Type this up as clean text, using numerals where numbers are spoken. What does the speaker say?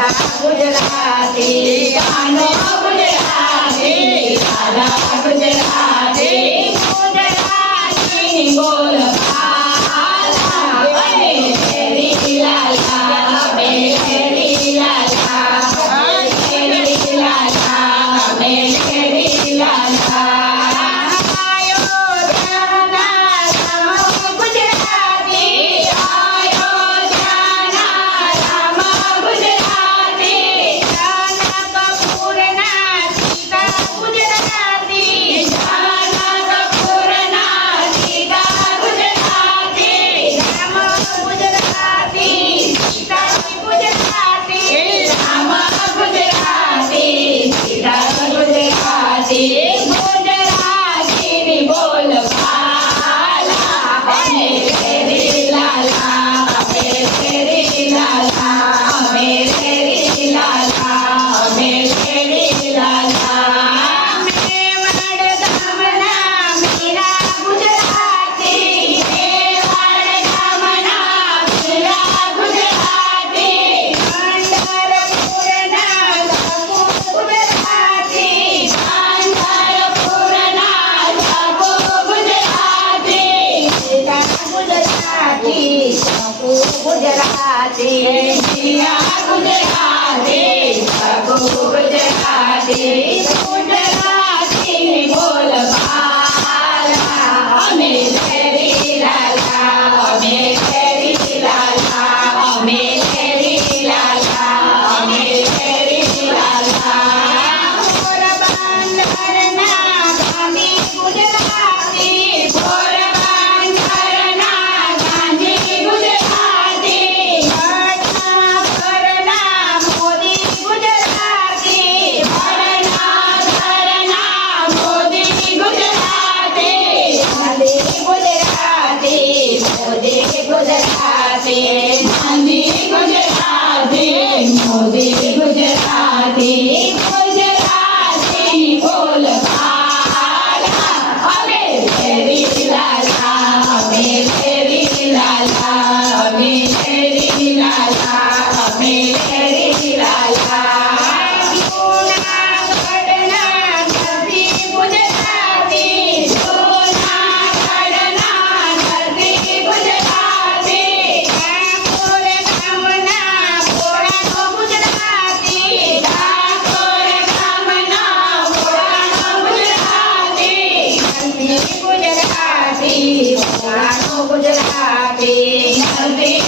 ગુજરાતી ગાનો ગુજરાતી રાધા ગુજરાતી ગુજરાતી બોલ ભાલા અને તેરી લાલા મેરી લાલા તેરી લાલા મેરી લાલા ગુજરાતી ગુજરાતી ગુજરાતી ગુજરાતી બોલ ભાલા અમે તેરી લાલા અમે તેરી લાલા અમે તેરી લાલા અમે તેરી લાલા બોલ બંદરના ગાંધી ગુજરાતી બોલ બંદરના ગાંધી ગુજરાતી ગુજરાતી ગાંધી ગુજરાતી મોદી ગુજરાતી ગુજરાતી બોલ ભાલા અમે તેરી લાલા અમે તેરી લાલા અમે તેરી લાલા અમે તેરી લાલા ગુજરાતી